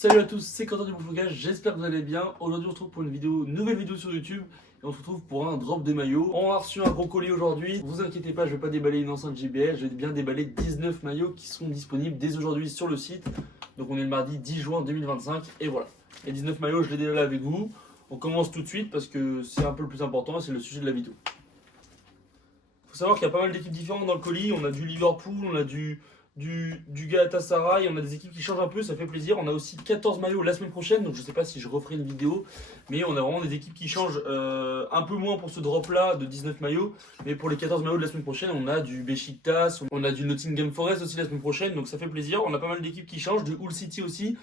Salut à tous, c'est Quentin du Boufogage, j'espère que vous allez bien. Aujourd'hui on se retrouve pour une nouvelle vidéo sur YouTube et on se retrouve pour un drop de maillots. On a reçu un gros colis aujourd'hui, vous inquiétez pas, je vais pas déballer une enceinte JBL, je vais bien déballer 19 maillots qui sont disponibles dès aujourd'hui sur le site. Donc on est le mardi 10 juin 2025 et voilà. Les 19 maillots, je les déballé avec vous. On commence tout de suite parce que c'est un peu le plus important, c'est le sujet de la vidéo. Il faut savoir qu'il y a pas mal d'équipes différentes dans le colis, on a du Liverpool, on a du Galatasaray, on a des équipes qui changent un peu, ça fait plaisir. On a aussi 14 maillots la semaine prochaine, donc je sais pas si je referai une vidéo, mais on a vraiment des équipes qui changent un peu moins pour ce drop là de 19 maillots, mais pour les 14 maillots de la semaine prochaine, on a du Beşiktaş, on a du Nottingham Forest aussi la semaine prochaine, donc ça fait plaisir. On a pas mal d'équipes qui changent, du Hull City aussi.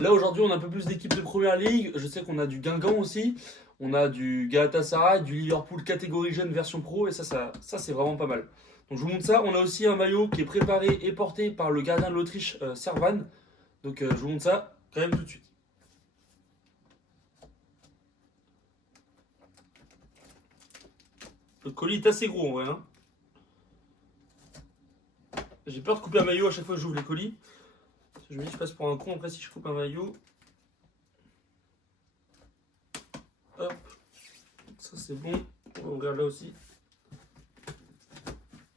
Là aujourd'hui on a un peu plus d'équipes de première ligue, je sais qu'on a du Guingamp aussi, on a du Galatasaray, du Liverpool catégorie jeune version pro, et ça c'est vraiment pas mal. Donc je vous montre ça. On a aussi un maillot qui est préparé et porté par le gardien de l'Autriche, Servan. Donc je vous montre ça quand même tout de suite. Le colis est assez gros en vrai. Hein. J'ai peur de couper un maillot à chaque fois que j'ouvre les colis. Je me dis je passe pour un con après si je coupe un maillot. Hop. Ça c'est bon. On va ouvrir là aussi.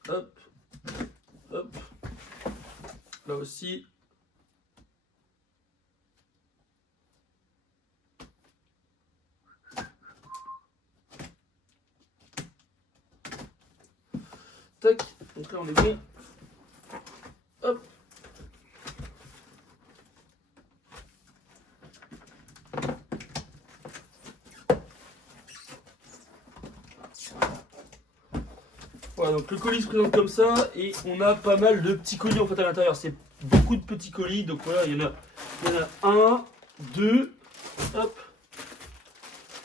Hop. Hop. Là aussi. Tac. Donc là on est bon. Hop. Voilà, donc le colis se présente comme ça et on a pas mal de petits colis en fait à l'intérieur. C'est beaucoup de petits colis, donc voilà, il y en a 1, 2, hop,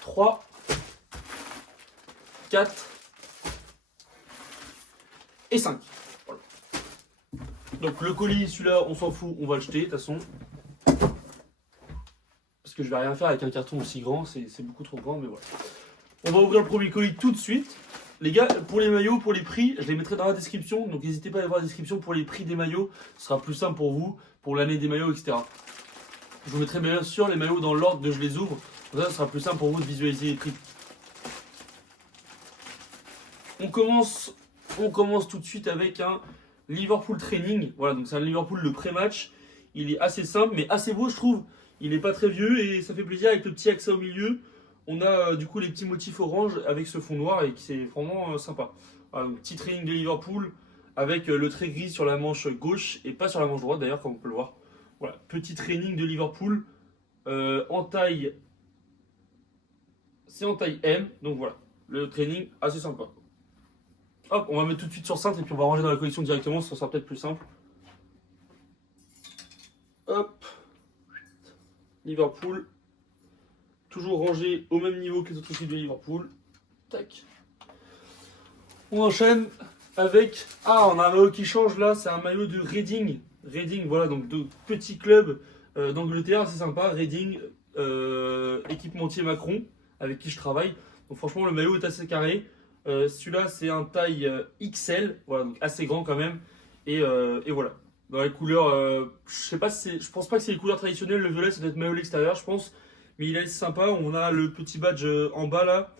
3, 4 et 5. Voilà. Donc le colis, celui-là, on s'en fout, on va le jeter de toute façon. Parce que je vais rien faire avec un carton aussi grand, c'est beaucoup trop grand, mais voilà. On va ouvrir le premier colis tout de suite. Les gars, pour les maillots, pour les prix, je les mettrai dans la description. Donc n'hésitez pas à aller voir la description pour les prix des maillots. Ce sera plus simple pour vous, pour l'année des maillots, etc. Je vous mettrai bien sûr les maillots dans l'ordre de je les ouvre. Comme ça, ce sera plus simple pour vous de visualiser les prix. On commence tout de suite avec un Liverpool Training. Voilà, donc c'est un Liverpool le pré-match. Il est assez simple, mais assez beau, je trouve. Il n'est pas très vieux et ça fait plaisir avec le petit accès au milieu. On a du coup les petits motifs orange avec ce fond noir et c'est vraiment sympa. Voilà, donc, petit training de Liverpool avec le trait gris sur la manche gauche et pas sur la manche droite d'ailleurs comme on peut le voir. Voilà, petit training de Liverpool en taille, c'est en taille M, donc voilà, le training assez sympa. Hop, on va mettre tout de suite sur cintre et puis on va ranger dans la collection directement, ça sera peut-être plus simple. Hop, Liverpool. Toujours rangé au même niveau que les autres équipes de Liverpool. Tac. On enchaîne avec... Ah, on a un maillot qui change là, c'est un maillot de Reading. Reading, voilà, donc de petits clubs d'Angleterre, c'est sympa. Reading, équipementier Macron, avec qui je travaille. Donc franchement, le maillot est assez carré. Celui-là, c'est un taille XL, voilà, donc assez grand quand même. Et voilà. Dans les couleurs, je pense pas que c'est les couleurs traditionnelles. Le violet, ça doit être maillot à l'extérieur, je pense. Mais il est sympa, on a le petit badge en bas là,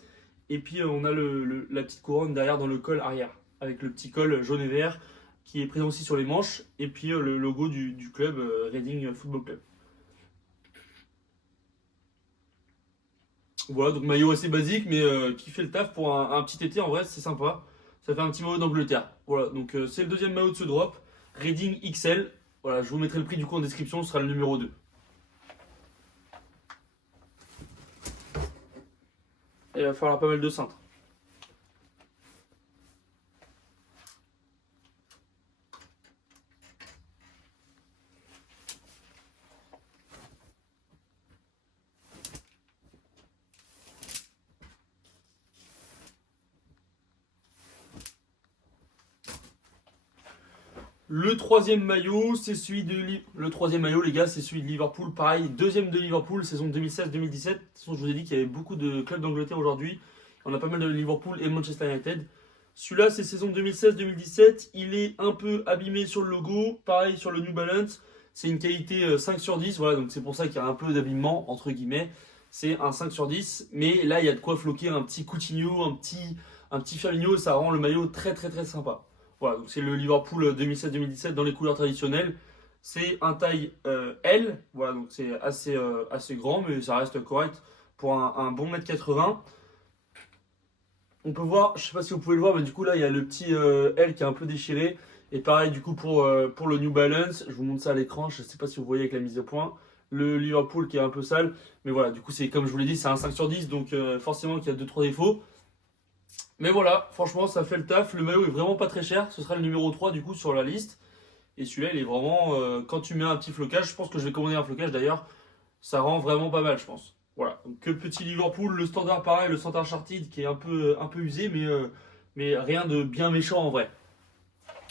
et puis on a la petite couronne derrière dans le col arrière, avec le petit col jaune et vert qui est présent aussi sur les manches, et puis le logo du club Reading Football Club. Voilà, donc maillot assez basique, mais qui fait le taf pour un petit été, en vrai c'est sympa. Ça fait un petit maillot d'Angleterre. Voilà, donc c'est le deuxième maillot de ce drop, Reading XL. Voilà, je vous mettrai le prix du coup en description, ce sera le numéro 2. Il va falloir pas mal de cintres. Le troisième maillot, c'est celui de le troisième maillot, les gars, c'est celui de Liverpool. Pareil, deuxième de Liverpool, saison 2016-2017. De toute façon, je vous ai dit qu'il y avait beaucoup de clubs d'Angleterre aujourd'hui. On a pas mal de Liverpool et Manchester United. Celui-là, c'est saison 2016-2017. Il est un peu abîmé sur le logo. Pareil sur le New Balance. c'est une qualité 5 sur 10, voilà, donc c'est pour ça qu'il y a un peu d'abîmement, entre guillemets. C'est un 5 sur 10, mais là il y a de quoi floquer un petit Coutinho, un petit Firmino, ça rend le maillot très très très sympa. Voilà, donc c'est le Liverpool 2016-2017 dans les couleurs traditionnelles. C'est un taille L, voilà, donc c'est assez grand, mais ça reste correct pour un bon 1m80. On peut voir, je sais pas si vous pouvez le voir, mais du coup là il y a le petit L qui est un peu déchiré. Et pareil du coup pour le New Balance, je vous montre ça à l'écran, je sais pas si vous voyez avec la mise au point. Le Liverpool qui est un peu sale, mais voilà, du coup c'est comme je vous l'ai dit, c'est un 5 sur 10, donc forcément qu'il y a 2-3 défauts. Mais voilà, franchement ça fait le taf, le maillot est vraiment pas très cher, ce sera le numéro 3 du coup sur la liste. Et celui-là il est vraiment, quand tu mets un petit flocage, je pense que je vais commander un flocage d'ailleurs, ça rend vraiment pas mal je pense. Voilà, donc petit Liverpool, le standard pareil, le Standard Charted qui est un peu usé, mais rien de bien méchant en vrai.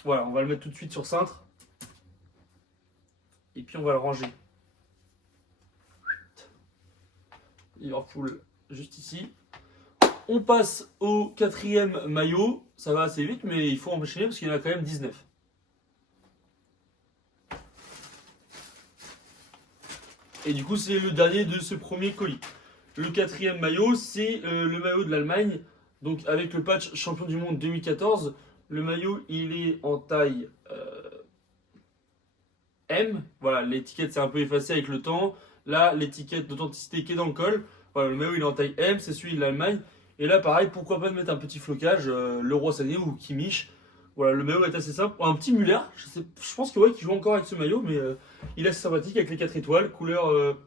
Voilà, on va le mettre tout de suite sur cintre. Et puis on va le ranger. Liverpool juste ici. On passe au quatrième maillot. Ça va assez vite, mais il faut enchaîner parce qu'il y en a quand même 19. Et du coup, c'est le dernier de ce premier colis. Le quatrième maillot, c'est le maillot de l'Allemagne. Donc avec le patch champion du monde 2014. Le maillot, il est en taille M. Voilà, l'étiquette s'est un peu effacée avec le temps. Là, l'étiquette d'authenticité qui est dans le col. Voilà, le maillot, il est en taille M, c'est celui de l'Allemagne. Et là, pareil, pourquoi pas de mettre un petit flocage, le Roi Sané ou Kimmich. Voilà, le maillot est assez simple. Un petit Muller, je pense que ouais, qu'il joue encore avec ce maillot, mais il est assez sympathique avec les 4 étoiles. Couleur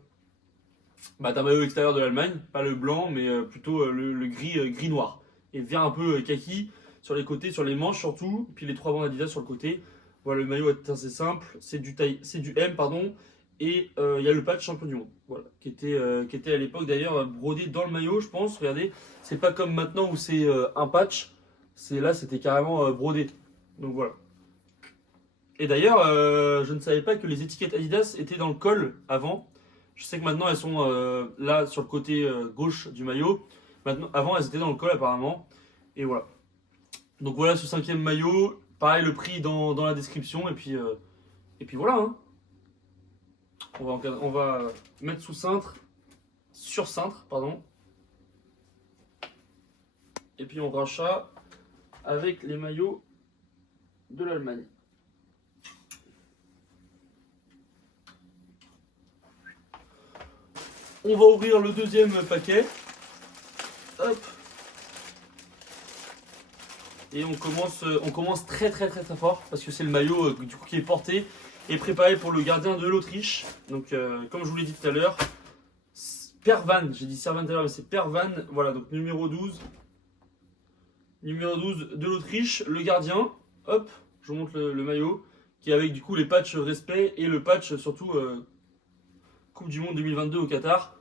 d'un maillot extérieur de l'Allemagne. Pas le blanc, mais plutôt le gris-noir. Et vert un peu kaki sur les côtés, sur les manches surtout. Puis les 3 bandes Adidas sur le côté. Voilà, le maillot est assez simple. C'est du M, pardon. Et il y a le patch champion du monde, voilà, qui était à l'époque d'ailleurs brodé dans le maillot, je pense. Regardez, c'est pas comme maintenant où c'est un patch, là c'était carrément brodé. Donc voilà. Et d'ailleurs, je ne savais pas que les étiquettes Adidas étaient dans le col avant. Je sais que maintenant elles sont là sur le côté gauche du maillot. Maintenant, avant elles étaient dans le col apparemment. Et voilà. Donc voilà ce 5e maillot. Pareil, le prix dans la description. Et puis voilà. Hein. On va mettre sous cintre, sur cintre, pardon. Et puis on rachat avec les maillots de l'Allemagne. On va ouvrir le deuxième paquet. Hop. Et on commence très fort parce que c'est le maillot du coup qui est porté et préparé pour le gardien de l'Autriche. Donc comme je vous l'ai dit tout à l'heure, Pervan, j'ai dit Servan tout à l'heure mais c'est Pervan, voilà donc numéro 12. Numéro 12 de l'Autriche, le gardien, hop, je vous montre le maillot, qui est avec du coup les patchs respect et le patch surtout Coupe du Monde 2022 au Qatar.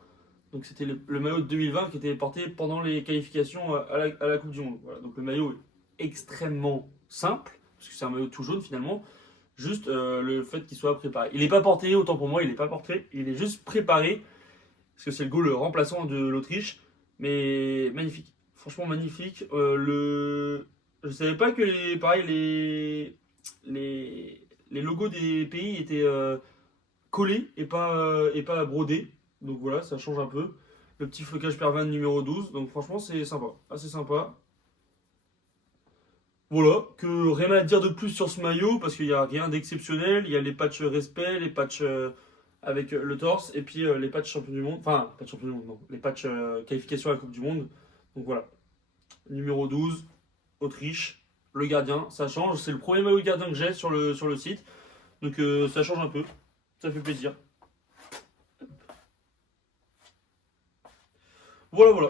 Donc c'était le maillot de 2020 qui était porté pendant les qualifications à la Coupe du Monde. Voilà, donc le maillot est extrêmement simple, parce que c'est un maillot tout jaune finalement, juste le fait qu'il soit préparé. Il n'est pas porté, autant pour moi, il n'est pas porté, il est juste préparé, parce que c'est le goal remplaçant de l'Autriche, mais magnifique. Franchement magnifique. Je savais pas que les logos des pays étaient collés et pas brodés. Donc voilà, ça change un peu. Le petit flocage Pervan numéro 12. Donc franchement c'est sympa. Assez sympa. Voilà, que rien à dire de plus sur ce maillot parce qu'il n'y a rien d'exceptionnel. Il y a les patchs respect, les patchs avec le torse et puis les patchs champion du monde. Enfin, pas champion du monde, non. Les patchs qualification à la Coupe du Monde. Donc voilà. Numéro 12, Autriche, le gardien, ça change. C'est le premier maillot gardien que j'ai sur le site. Donc ça change un peu. Ça fait plaisir. Voilà.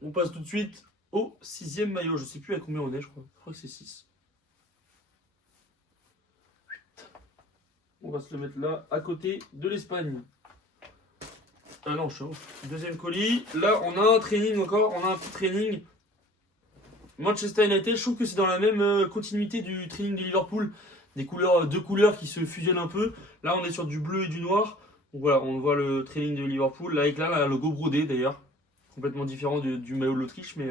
On passe tout de suite au 6e maillot. Je sais plus à combien on est, je crois. Je crois que c'est 6. On va se le mettre là, à côté de l'Espagne. Ah non, je suis ouf. Deuxième colis. Là, on a un training encore. On a un petit training. Manchester United, je trouve que c'est dans la même continuité du training de Liverpool. Deux couleurs qui se fusionnent un peu. Là, on est sur du bleu et du noir. Donc voilà, on voit le training de Liverpool. Là, avec un logo brodé d'ailleurs. Complètement différent du maillot de l'Autriche. Mais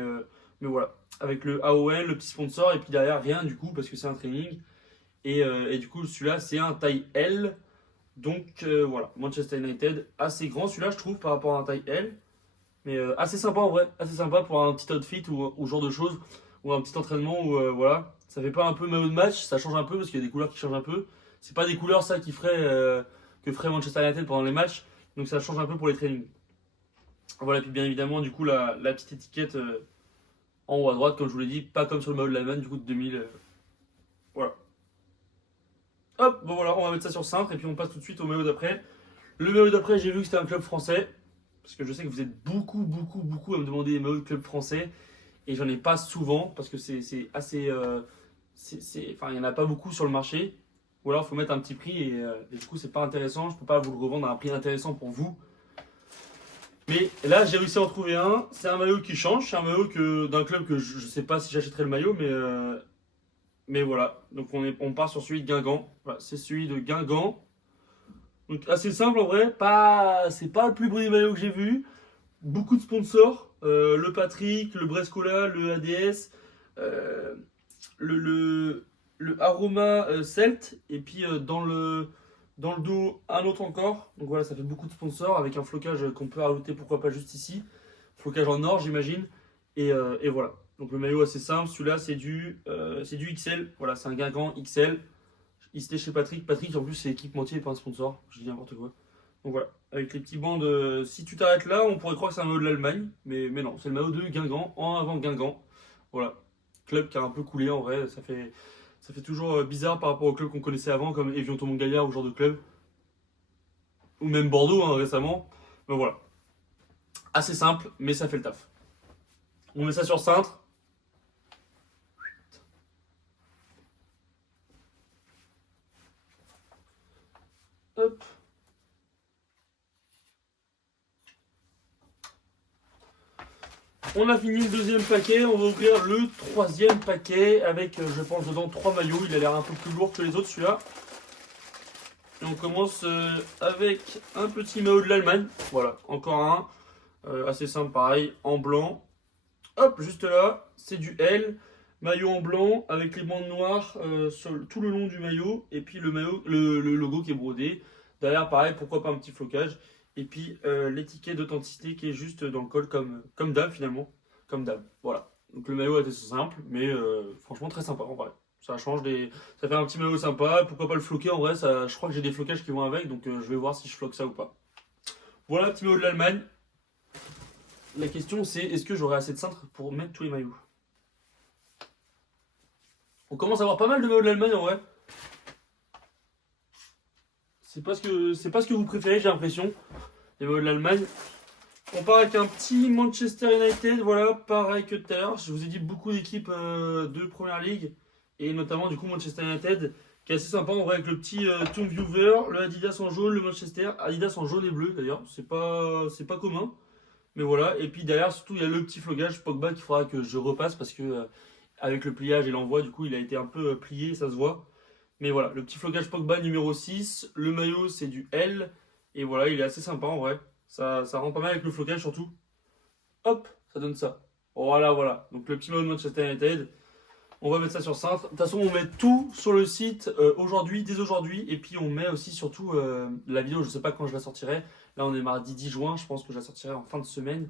voilà. Avec le AOL, le petit sponsor. Et puis derrière, rien du coup, parce que c'est un training. Et du coup, celui-là, c'est un taille L. Donc voilà, Manchester United, assez grand celui-là je trouve par rapport à un taille L. Mais assez sympa en vrai, assez sympa pour un petit outfit ou genre de choses, ou un petit entraînement où voilà, ça fait pas un peu maillot de match, ça change un peu parce qu'il y a des couleurs qui changent un peu. C'est pas des couleurs ça que ferait Manchester United pendant les matchs, donc ça change un peu pour les trainings. Voilà, puis bien évidemment du coup la petite étiquette en haut à droite, comme je vous l'ai dit, pas comme sur le maillot de l'Allemagne du coup de 2000. Voilà. Hop, bon voilà, on va mettre ça sur cintre et puis on passe tout de suite au maillot d'après. Le maillot d'après, j'ai vu que c'était un club français. Parce que je sais que vous êtes beaucoup à me demander des maillots de club français. Et j'en ai pas souvent parce que c'est assez. Enfin, il n'y en a pas beaucoup sur le marché. Ou alors il faut mettre un petit prix et du coup c'est pas intéressant. Je peux pas vous le revendre à un prix intéressant pour vous. Mais là j'ai réussi à en trouver un. C'est un maillot qui change. C'est un maillot d'un club que je sais pas si j'achèterai le maillot, mais voilà. Donc on part sur celui de Guingamp. Voilà, c'est celui de Guingamp. Donc assez simple en vrai. C'est pas le plus beau des maillots que j'ai vu. Beaucoup de sponsors, le Patrick, le Brescola, le ADS, euh, le, le, le Aroma Celt, et puis dans le dos un autre encore. Donc voilà, ça fait beaucoup de sponsors avec un flocage qu'on peut rajouter, pourquoi pas juste ici. Flocage en or, j'imagine. Et voilà. Donc le maillot assez simple, celui-là c'est du XL. Voilà, c'est un Guingamp XL. Il était chez Patrick. Patrick en plus c'est équipementier et pas un sponsor. Je dis n'importe quoi. Donc voilà, avec les petits bancs de. Si tu t'arrêtes là, on pourrait croire que c'est un maillot de l'Allemagne, mais non, c'est le maillot de Guingamp, en avant Guingamp. Voilà, club qui a un peu coulé en vrai, ça fait toujours bizarre par rapport au club qu'on connaissait avant, comme Evian Tomongaillard ou ce genre de club, ou même Bordeaux hein, récemment. Mais voilà, assez simple, mais ça fait le taf. On met ça sur cintre. Hop. On a fini le deuxième paquet, on va ouvrir le troisième paquet avec, je pense, dedans 3 maillots. Il a l'air un peu plus lourd que les autres celui-là. Et on commence avec un petit maillot de l'Allemagne. Voilà, encore un. Assez simple, pareil, en blanc. Hop, juste là, c'est du L. Maillot en blanc avec les bandes noires sur tout le long du maillot. Et puis le logo qui est brodé. Derrière, pareil, pourquoi pas un petit flocage. Et puis l'étiquette d'authenticité qui est juste dans le col comme d'hab finalement. Comme d'hab, voilà. Donc le maillot est assez simple, mais franchement très sympa en vrai. Ça change des. Ça fait un petit maillot sympa, pourquoi pas le floquer en vrai, je crois que j'ai des flocages qui vont avec, donc je vais voir si je floque ça ou pas. Voilà, petit maillot de l'Allemagne. La question c'est est-ce que j'aurai assez de cintre pour mettre tous les maillots? On commence à avoir pas mal de maillots de l'Allemagne en vrai. C'est pas ce que vous préférez, j'ai l'impression. Les maillots de l'Allemagne. On part avec un petit Manchester United, voilà, pareil que tout à l'heure. Je vous ai dit beaucoup d'équipes de Première Ligue, et notamment du coup Manchester United, qui est assez sympa en vrai avec le petit Tomb Viewer, le Adidas en jaune, le Manchester, Adidas en jaune et bleu d'ailleurs, c'est pas commun. Mais voilà, et puis derrière surtout il y a le petit flogage Pogba qu'il faudra que je repasse parce que avec le pliage et l'envoi, du coup il a été un peu plié, ça se voit. Mais voilà, le petit flocage Pogba numéro 6, le maillot c'est du L, et voilà, il est assez sympa en vrai. Ça rend pas mal avec le flocage surtout. Hop, ça donne ça. Voilà. Donc le petit maillot de Manchester United, on va mettre ça sur cintre. De toute façon, on met tout sur le site aujourd'hui, dès aujourd'hui. Et puis on met aussi surtout la vidéo, je sais pas quand je la sortirai. Là, on est mardi 10 juin, je pense que je la sortirai en fin de semaine.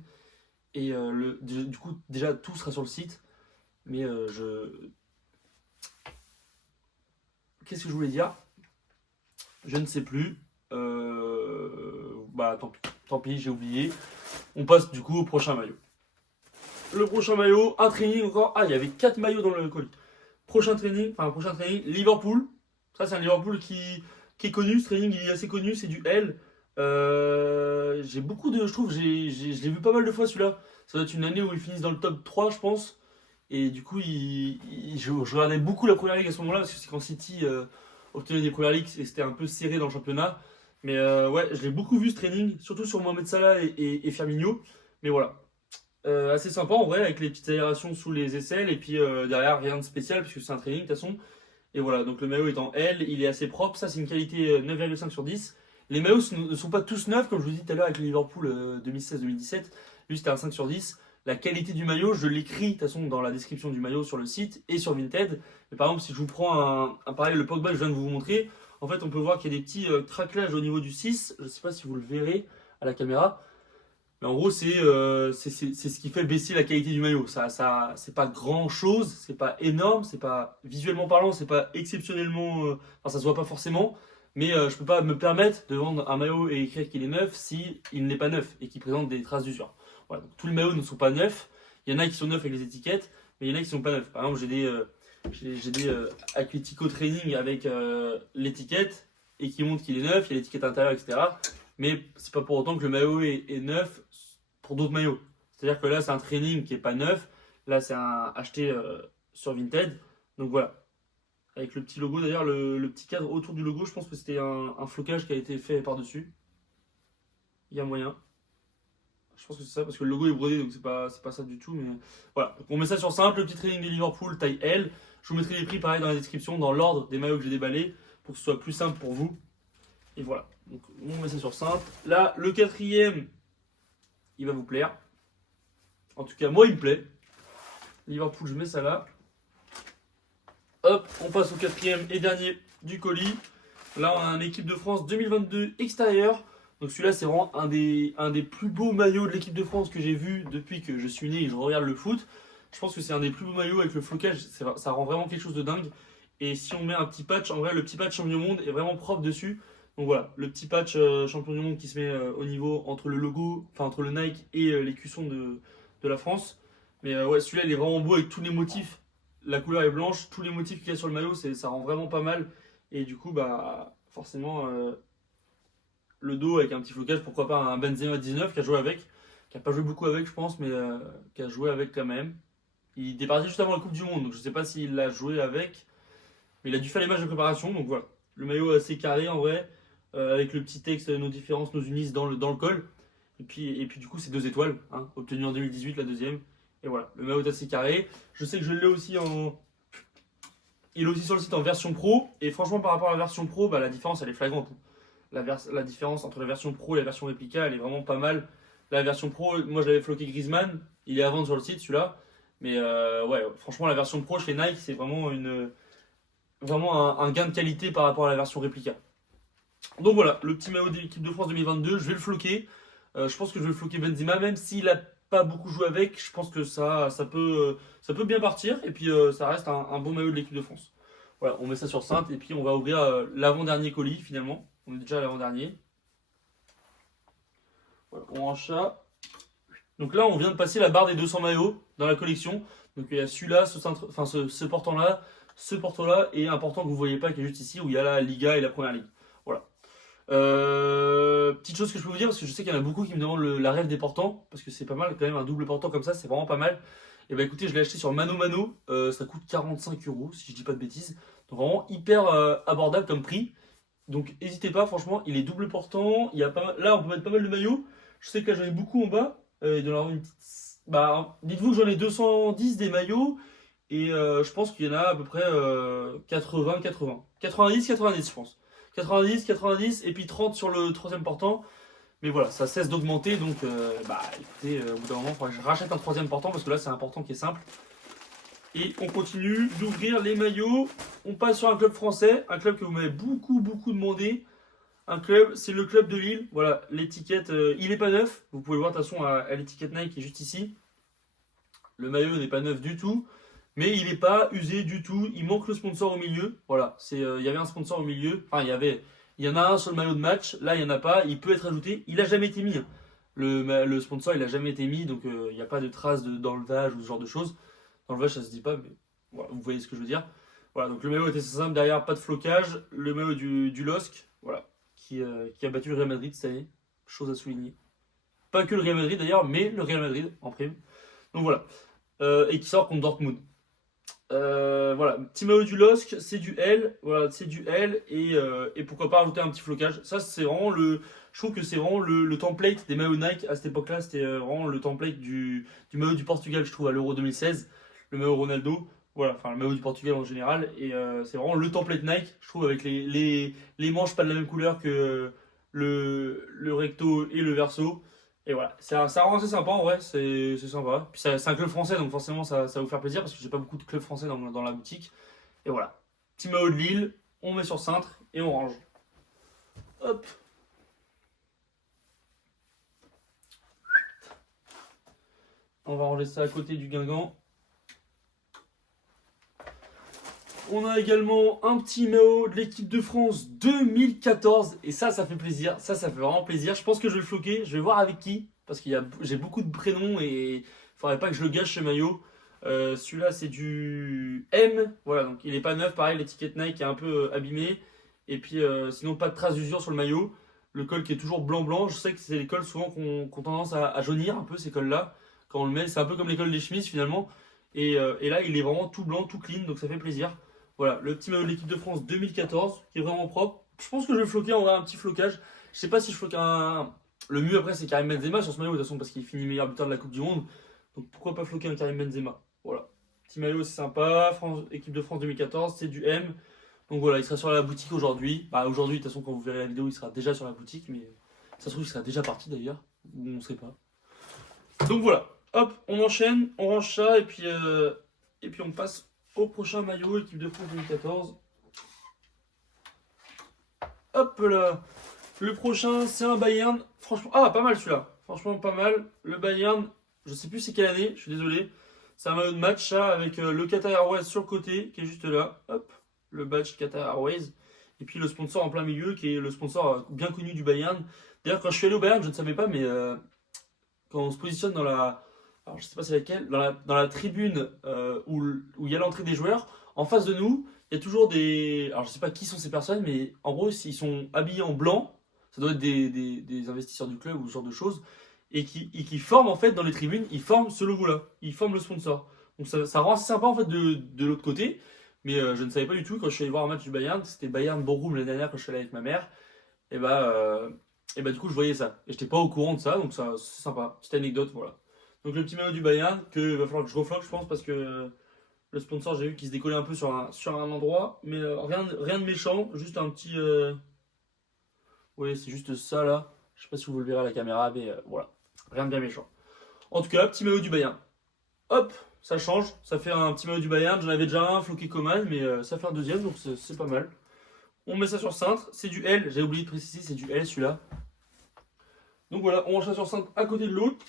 Et du coup, déjà, tout sera sur le site. Mais Qu'est-ce que je voulais dire? Je ne sais plus. Bah tant pis, j'ai oublié. On passe du coup au prochain maillot. Le prochain maillot, un training encore. Ah, il y avait 4 maillots dans le colis. Prochain training, Liverpool. Ça, c'est un Liverpool qui est connu. Ce training, il est assez connu. C'est du L. J'ai beaucoup de. Je trouve, je l'ai vu pas mal de fois celui-là. Ça doit être une année où ils finissent dans le top 3, je pense. Et du coup, je regardais beaucoup la première ligue à ce moment-là parce que c'est quand City obtenait des premières ligues et c'était un peu serré dans le championnat. Mais ouais, je l'ai beaucoup vu ce training, surtout sur Mohamed Salah et Firmino. Mais voilà, assez sympa en vrai, avec les petites aérations sous les aisselles et puis derrière rien de spécial puisque c'est un training de toute façon. Et voilà, donc le maillot est en L, il est assez propre, ça c'est une qualité 9,5 sur 10. Les maillots ne sont pas tous neufs, comme je vous dis tout à l'heure avec le Liverpool 2016-2017. Lui c'était un 5 sur 10. La qualité du maillot, je l'écris de toute façon dans la description du maillot sur le site et sur Vinted. Mais par exemple, si je vous prends pareil, le Pogba que je viens de vous montrer, En fait, on peut voir qu'il y a des petits craquelages au niveau du 6. Je ne sais pas si vous le verrez à la caméra. Mais en gros, c'est ce qui fait baisser la qualité du maillot. C'est pas grand chose, c'est pas énorme, c'est pas visuellement parlant, c'est pas exceptionnellement. Enfin, ça se voit pas forcément. Mais je peux pas me permettre de vendre un maillot et écrire qu'il est neuf si il n'est pas neuf et qu'il présente des traces d'usure. Voilà, donc tous les maillots ne sont pas neufs. Il y en a qui sont neufs avec les étiquettes, mais il y en a qui sont pas neufs. Par exemple, j'ai des Aquatico Training avec l'étiquette et qui montre qu'il est neuf, il y a l'étiquette intérieure, etc. Mais c'est pas pour autant que le maillot est neuf pour d'autres maillots. C'est-à-dire que là, c'est un training qui est pas neuf. Là, c'est un acheté sur Vinted. Donc voilà. Avec le petit logo, d'ailleurs, le petit cadre autour du logo, je pense que c'était un flocage qui a été fait par-dessus. Il y a moyen. Je pense que c'est ça, parce que le logo est brodé, donc c'est pas ça du tout. Mais voilà. Donc on met ça sur simple, le petit training de Liverpool, taille L. Je vous mettrai les prix pareil dans la description, dans l'ordre des maillots que j'ai déballés, pour que ce soit plus simple pour vous. Et voilà. Donc on met ça sur simple. Là, le quatrième, il va vous plaire. En tout cas, moi, il me plaît. Liverpool, je mets ça là. Hop, on passe au quatrième et dernier du colis. Là, on a un équipe de France 2022 extérieur. Donc celui-là, c'est vraiment un des plus beaux maillots de l'équipe de France que j'ai vu depuis que je suis né et je regarde le foot. Je pense que c'est un des plus beaux maillots avec le flocage. Ça rend vraiment quelque chose de dingue. Et si on met un petit patch, en vrai, le petit patch champion du monde est vraiment propre dessus. Donc voilà, le petit patch champion du monde qui se met au niveau entre le logo, enfin entre le Nike et les cuissons de la France. Mais ouais, celui-là, il est vraiment beau avec tous les motifs. La couleur est blanche, tous les motifs qu'il y a sur le maillot, ça rend vraiment pas mal. Et du coup, bah forcément, le dos avec un petit flocage, pourquoi pas un Benzema 19 qui a joué avec, qui a pas joué beaucoup avec, je pense, mais qui a joué avec quand même. Il est parti juste avant la Coupe du Monde, donc je sais pas s'il l'a joué avec, mais il a dû faire les matchs de préparation, donc voilà. Le maillot assez carré en vrai, avec le petit texte nos différences nous unissent dans le col. Et puis du coup, c'est 2 étoiles, hein, obtenu en 2018, la deuxième. Et voilà, le maillot est assez carré. Je sais que je l'ai aussi il est aussi sur le site en version pro. Et franchement, par rapport à la version pro, bah, la différence, elle est flagrante. La différence entre la version pro et la version réplica, elle est vraiment pas mal. La version pro, moi, je l'avais floqué Griezmann. Il est à vendre sur le site, celui-là. Mais ouais, franchement, la version pro chez Nike, c'est vraiment un gain de qualité par rapport à la version réplica. Donc voilà, le petit maillot de l'équipe de France 2022, je vais le floquer. Je pense que je vais le floquer Benzema, même s'il a pas beaucoup joué avec, je pense que ça peut bien partir. Et puis ça reste un bon maillot de l'équipe de France. Voilà, on met ça sur Sainte et puis on va ouvrir l'avant-dernier colis finalement. On est déjà à l'avant-dernier. Voilà, on range ça. Donc là, on vient de passer la barre des 200 maillots dans la collection. Donc il y a celui-là, ce portant-là, ce portant-là et un portant que vous ne voyez pas qui est juste ici où il y a la Liga et la Première Ligue. Voilà. Petite chose que je peux vous dire, parce que je sais qu'il y en a beaucoup qui me demandent la rêve des portants, parce que c'est pas mal quand même, un double portant comme ça, c'est vraiment pas mal. Et bah écoutez, je l'ai acheté sur Mano Mano, ça coûte 45 € si je dis pas de bêtises. Donc vraiment hyper abordable comme prix. Donc n'hésitez pas, franchement, il est double portant, il y a pas mal... Là on peut mettre pas mal de maillots. Je sais que là j'en ai beaucoup en bas, il doit y en avoir une petite... Bah dites-vous que j'en ai 210 des maillots, et je pense qu'il y en a à peu près 80, 90 je pense. 90, et puis 30 sur le troisième portant. Mais voilà, ça cesse d'augmenter, donc bah écoutez, au bout d'un moment, il faudra que je rachète un troisième portant, parce que là c'est un portant qui est simple. Et on continue d'ouvrir les maillots. On passe sur un club français, un club que vous m'avez beaucoup demandé. Un club, c'est le club de Lille. Voilà, l'étiquette, il n'est pas neuf. Vous pouvez le voir de toute façon à l'étiquette Nike qui est juste ici. Le maillot n'est pas neuf du tout. Mais il n'est pas usé du tout. Il manque le sponsor au milieu. Voilà, il y avait un sponsor au milieu. Enfin, il y en a un sur le maillot de match. Là, il n'y en a pas. Il peut être ajouté. Il n'a jamais été mis. Hein. Le sponsor, il n'a jamais été mis. Donc, il n'y a pas de traces d'enlevage ou ce genre de choses. D'enlevage, ça se dit pas. Mais voilà, vous voyez ce que je veux dire. Voilà, donc le maillot était simple. Derrière, pas de flocage. Le maillot du LOSC. Voilà, qui a battu le Real Madrid cette année. Chose à souligner. Pas que le Real Madrid d'ailleurs, mais le Real Madrid en prime. Donc voilà. Et qui sort contre Dortmund. Voilà, petit maillot du LOSC, c'est du L, voilà, c'est du L et pourquoi pas rajouter un petit flocage. Ça c'est vraiment je trouve que c'est vraiment le template des maillots Nike à cette époque-là, c'était vraiment le template du maillot du Portugal, je trouve, à l'Euro 2016, le maillot Ronaldo, voilà, enfin le maillot du Portugal en général, et c'est vraiment le template Nike, je trouve, avec les manches pas de la même couleur que le recto et le verso. Et voilà, ça rend assez sympa en vrai, c'est sympa. Puis c'est un club français, donc forcément ça va vous faire plaisir parce que j'ai pas beaucoup de clubs français dans la boutique. Et voilà, petit maillot de Lille, on met sur cintre et on range. Hop. On va ranger ça à côté du Guingamp. On a également un petit maillot de l'équipe de France 2014. Et ça fait plaisir. Ça fait vraiment plaisir. Je pense que je vais le floquer. Je vais voir avec qui. Parce que j'ai beaucoup de prénoms et il faudrait pas que je le gâche ce maillot. Celui-là, c'est du M. Voilà, donc il est pas neuf. Pareil, l'étiquette Nike est un peu abîmée. Et puis, sinon, pas de traces d'usure sur le maillot. Le col qui est toujours blanc-blanc. Je sais que c'est les cols souvent qui ont tendance à jaunir un peu, ces cols-là. Quand on le met, c'est un peu comme les cols des chemises finalement. Et là, il est vraiment tout blanc, tout clean. Donc ça fait plaisir. Voilà, le petit maillot de l'équipe de France 2014 qui est vraiment propre. Je pense que je vais le floquer, on va un petit flocage. Je sais pas si je floque un. Le mieux après, c'est Karim Benzema sur ce maillot de toute façon parce qu'il finit meilleur buteur de la Coupe du Monde. Donc pourquoi pas floquer un Karim Benzema. Voilà. Petit maillot, c'est sympa. Équipe de France 2014, c'est du M. Donc voilà, il sera sur la boutique aujourd'hui. Bah aujourd'hui, de toute façon, quand vous verrez la vidéo, il sera déjà sur la boutique. Mais ça se trouve, il sera déjà parti d'ailleurs. Ou on ne sait pas. Donc voilà. Hop, on enchaîne, on range ça et puis on passe au prochain maillot, équipe de France 2014. Hop là. Le prochain, c'est un Bayern. Franchement, pas mal celui-là. Franchement, pas mal. Le Bayern, je sais plus c'est quelle année, je suis désolé. C'est un maillot de match, ça, avec le Qatar Airways sur le côté, qui est juste là. Hop, le badge Qatar Airways. Et puis le sponsor en plein milieu, qui est le sponsor bien connu du Bayern. D'ailleurs, quand je suis allé au Bayern, je ne savais pas, mais quand on se positionne dans la. Alors, je sais pas c'est laquelle, dans la tribune où il y a l'entrée des joueurs, en face de nous, il y a toujours des. Alors, je sais pas qui sont ces personnes, mais en gros, ils sont habillés en blanc. Ça doit être des investisseurs du club ou ce genre de choses. Et qui forment en fait dans les tribunes, ils forment ce logo-là. Ils forment le sponsor. Donc, ça rend assez sympa en fait de l'autre côté. Mais je ne savais pas du tout quand je suis allé voir un match du Bayern. C'était Bayern-Bochum l'année dernière quand je suis allé avec ma mère. Et bah, du coup, je voyais ça. Et j'étais pas au courant de ça, donc ça, c'est sympa. Petite anecdote, voilà. Donc le petit maillot du Bayern, que va falloir que je refloque, je pense, parce que le sponsor, j'ai vu qu'il se décollait un peu sur un endroit. Mais rien de méchant, juste un petit. Oui, c'est juste ça là. Je sais pas si vous le verrez à la caméra, mais voilà. Rien de bien méchant. En tout cas, petit maillot du Bayern. Hop, ça change. Ça fait un petit maillot du Bayern. J'en avais déjà un, floqué Coman, mais ça fait un deuxième, donc c'est pas mal. On met ça sur cintre. C'est du L, j'ai oublié de préciser, c'est du L celui-là. Donc voilà, on range ça sur cintre à côté de l'autre.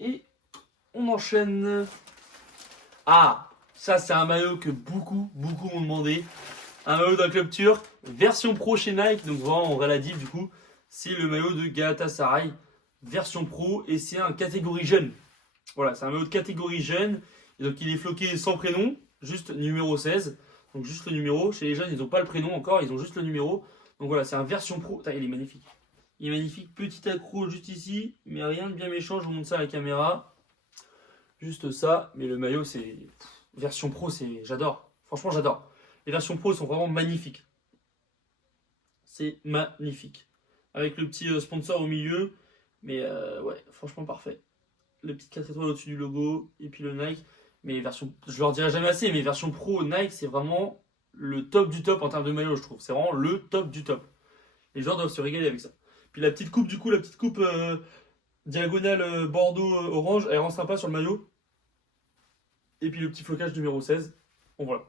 Et on enchaîne. Ah, ça c'est un maillot que beaucoup m'ont demandé. Un maillot d'un club turc, version pro chez Nike, donc vraiment en relatif du coup. C'est le maillot de Galatasaray, version pro, et c'est un catégorie jeune. Voilà, c'est un maillot de catégorie jeune. Et donc il est floqué sans prénom, juste numéro 16. Donc juste le numéro. Chez les jeunes, ils n'ont pas le prénom encore, ils ont juste le numéro. Donc voilà, c'est un version pro. Putain, il est magnifique. Il est magnifique, petit accro juste ici, mais rien de bien méchant, je vous montre ça à la caméra. Juste ça, mais le maillot c'est... Version pro, c'est... J'adore, franchement j'adore. Les versions pro sont vraiment magnifiques. C'est magnifique. Avec le petit sponsor au milieu, mais ouais, franchement parfait. Le petit 4 étoiles au-dessus du logo, et puis le Nike. Mais version, je leur dirai jamais assez, mais version pro Nike, c'est vraiment le top du top en termes de maillot, je trouve. C'est vraiment le top du top. Les joueurs doivent se régaler avec ça. Puis la petite coupe, du coup, la petite coupe diagonale Bordeaux-Orange, elle rend sympa sur le maillot. Et puis le petit flocage numéro 16. Bon voilà.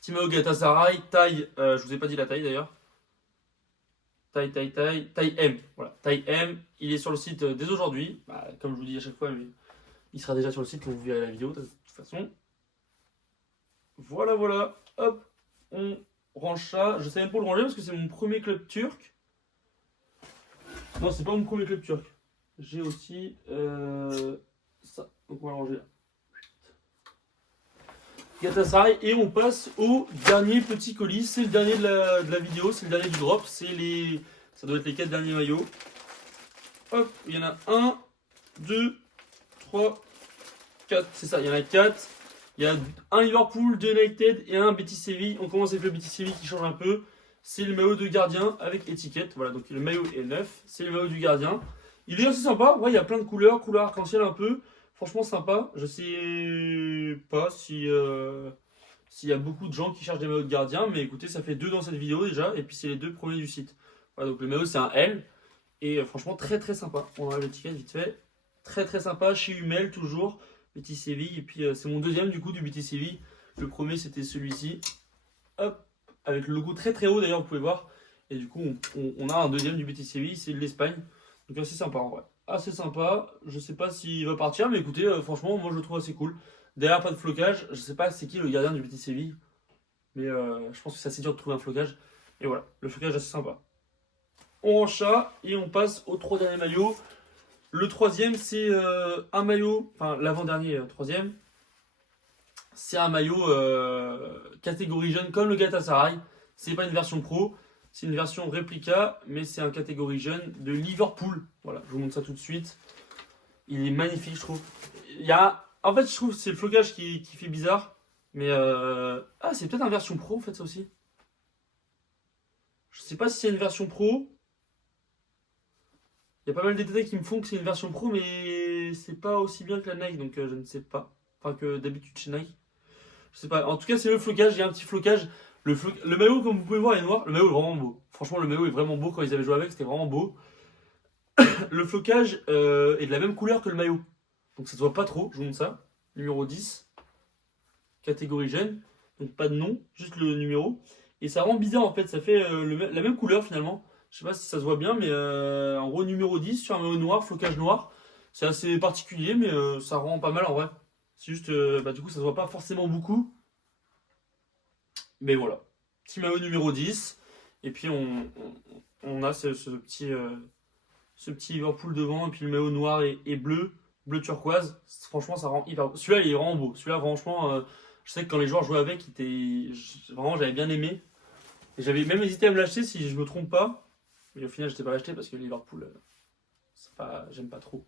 Petit maillot Galatasaray, taille, je vous ai pas dit la taille d'ailleurs. Taille M. Voilà, taille M. Il est sur le site dès aujourd'hui. Bah, comme je vous dis à chaque fois, mais il sera déjà sur le site quand vous verrez la vidéo de toute façon. Voilà. Hop, on range ça. Je sais même pas le ranger parce que c'est mon premier club turc. Non, c'est pas mon premier club turc. J'ai aussi ça. Donc on va le ranger là. Galatasaray, et on passe au dernier petit colis. C'est le dernier de la vidéo, c'est le dernier du drop. Ça doit être les 4 derniers maillots. Hop, il y en a 1, 2, 3, 4. C'est ça, il y en a 4. Il y a un Liverpool, 2 United et un Betis Séville. On commence avec le Betis Séville qui change un peu. C'est le maillot de gardien avec étiquette. Voilà, donc le maillot est neuf. C'est le maillot du gardien. Il est assez sympa. Ouais, il y a plein de couleurs arc-en-ciel un peu. Franchement sympa. Je sais pas s'il y a beaucoup de gens qui cherchent des maillots de gardien, mais écoutez, ça fait 2 dans cette vidéo déjà, et puis c'est les 2 premiers du site. Voilà, donc le maillot c'est un L, et franchement très sympa. On enlève l'étiquette vite fait. Très sympa, chez Hummel toujours, Betis Séville, et puis c'est mon deuxième du coup du Betis Séville. Le premier c'était celui-ci. Hop, avec le logo très très haut d'ailleurs, vous pouvez voir. Et du coup, on a un deuxième du Betis Séville, c'est de l'Espagne. Donc assez sympa en vrai. Assez sympa. Je sais pas s'il va partir, mais écoutez, franchement, moi je le trouve assez cool. Derrière, pas de flocage. Je sais pas c'est qui le gardien du Betis Séville, mais je pense que c'est assez dur de trouver un flocage. Et voilà, le flocage assez sympa. On range ça et on passe aux 3 derniers maillots. Le troisième, c'est un maillot, enfin l'avant-dernier, troisième. C'est un maillot catégorie jeune comme le Galatasaray. C'est pas une version pro, c'est une version réplica, mais c'est un catégorie jeune de Liverpool. Voilà, je vous montre ça tout de suite. Il est magnifique, je trouve. En fait, je trouve que c'est le flocage qui fait bizarre. Mais ah, c'est peut-être une version pro en fait, ça aussi. Je sais pas si c'est une version pro. Il y a pas mal de détails qui me font que c'est une version pro, mais c'est pas aussi bien que la Nike, donc je ne sais pas. Enfin, que d'habitude chez Nike. Je sais pas. En tout cas, c'est le flocage. Il y a un petit flocage. Le maillot, comme vous pouvez voir, est noir. Le maillot est vraiment beau. Franchement, le maillot est vraiment beau. Quand ils avaient joué avec, c'était vraiment beau. Le flocage est de la même couleur que le maillot. Donc ça se voit pas trop. Je vous montre ça. Numéro 10. Catégorie jeune. Donc pas de nom, juste le numéro. Et ça rend bizarre en fait. Ça fait la même couleur finalement. Je sais pas si ça se voit bien, mais en gros, numéro 10 sur un maillot noir, flocage noir. C'est assez particulier, mais ça rend pas mal en vrai. C'est juste, du coup, ça se voit pas forcément beaucoup. Mais voilà. Petit maillot numéro 10. Et puis, on a ce petit Liverpool devant. Et puis, le maillot noir et bleu. Bleu turquoise. Franchement, ça rend hyper beau. Celui-là, il est vraiment beau. Celui-là, franchement, je sais que quand les joueurs jouaient avec, vraiment, j'avais bien aimé. Et j'avais même hésité à me l'acheter si je me trompe pas. Mais au final, je n'étais pas l'acheter parce que Liverpool, j'aime pas trop.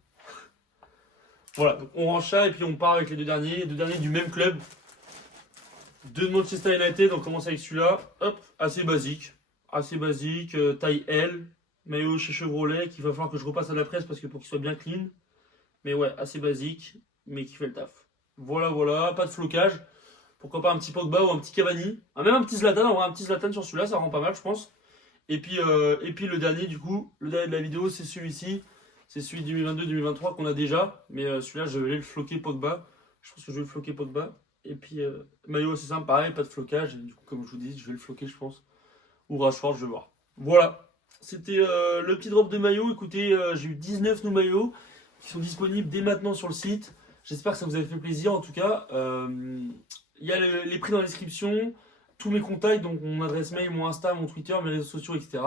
Voilà, donc on range ça et puis on part avec les deux derniers du même club. Deux de Manchester United, on commence avec celui-là. Hop, assez basique. Assez basique, taille L. Maillot chez Chevrolet, qu'il va falloir que je repasse à la presse parce que pour qu'il soit bien clean. Mais ouais, assez basique, mais qui fait le taf. Voilà, pas de flocage. Pourquoi pas un petit Pogba ou un petit Cavani. Ah, même un petit Zlatan, on va un petit Zlatan sur celui-là, ça rend pas mal, je pense. Et puis le dernier, du coup, le dernier de la vidéo, c'est celui-ci. C'est celui 2022-2023 qu'on a déjà. Mais celui-là, je vais le floquer Pogba. Je pense que je vais le floquer Pogba. Et puis, maillot, c'est simple, pareil, pas de flocage. Et du coup, comme je vous dis, je vais le floquer, je pense. Ou Rashford, je vais voir. Voilà. C'était le petit drop de maillot. Écoutez, j'ai eu 19 nouveaux maillots qui sont disponibles dès maintenant sur le site. J'espère que ça vous a fait plaisir, en tout cas. Il y a les prix dans la description. Tous mes contacts, donc mon adresse mail, mon Insta, mon Twitter, mes réseaux sociaux, etc.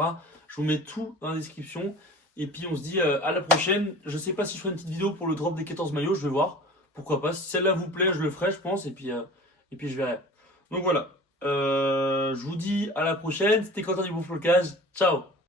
Je vous mets tout dans la description. Et puis on se dit à la prochaine. Je sais pas si je ferai une petite vidéo pour le drop des 14 maillots, je vais voir. Pourquoi pas. Si celle-là vous plaît, je le ferai, je pense. Et puis je verrai. Donc voilà. Je vous dis à la prochaine. C'était Quentin du Bon Flocage. Ciao.